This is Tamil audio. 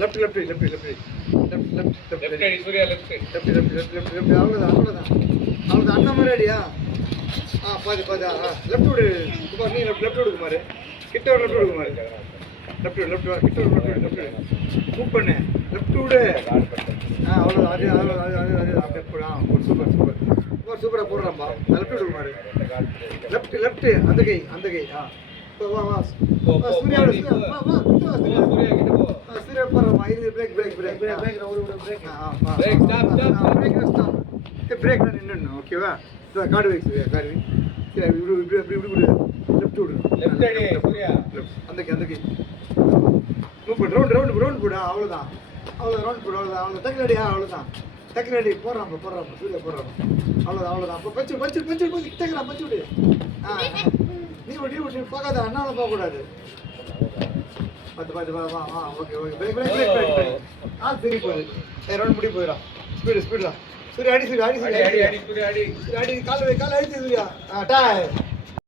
left left left left left left left அடி Surya left left left left left left அவ்வளோதான் அவ்வளோதான் அவ்வளோதான் அண்ணா மாதிரி அடியா பாது பாது லெஃப்ட் விடு குமார் நீ லெஃப்ட் விடு குமார் கிட்ட ஒரு லெஃப்ட் விடு குமார் லெஃப்ட் லெஃப்ட் கிட்ட ஒரு லெஃப்ட் லெஃப்ட் மூவ் பண்ணு லெஃப்ட் விடு அவ்வளோதான் அது அது அது அது அது அப்படியே போடா சூப்பர் சூப்பர் சூப்பர் சூப்பராக போடுறான்பா லெஃப்ட் விடு குமார் லெஃப்ட் லெஃப்ட் அந்த கை வா வா சூர்யா வா வா சூர்யா கிட்ட போ சூர்யா போடுறமா இது brake brake brake brake brake ஒரு brake brake stop brake stop brake நின்னு ஓகேவா கார்டு வை சூர்யா கார்டு வை சரி இப்படி இப்படி இப்படி விடு லெஃப்ட் விடு லெஃப்ட் அடி சூர்யா அந்த கை மூவ் பண்ணு ரவுண்ட் போடு அவ்வளோதான் ரவுண்ட் போடு அவ்வளோதான் டக்கு ரெடியா அவ்வளோதான் டக்கு ரெடி போடுறான் சூர்யா போடுறான் அவ்வளோதான் அப்போ பச்சு டக்குறா பச்சு விடு நீ பார்க்காத அண்ணாவை பார்க்கக்கூடாது பார்த்து வா ஓகே பிரேக் சரி போகுது ரவுண்ட் முடி போயிடா ஸ்பீடு சூர்யா அடி அடி சூர்யா அடி கால் அடிச்சு சூர்யா டாய்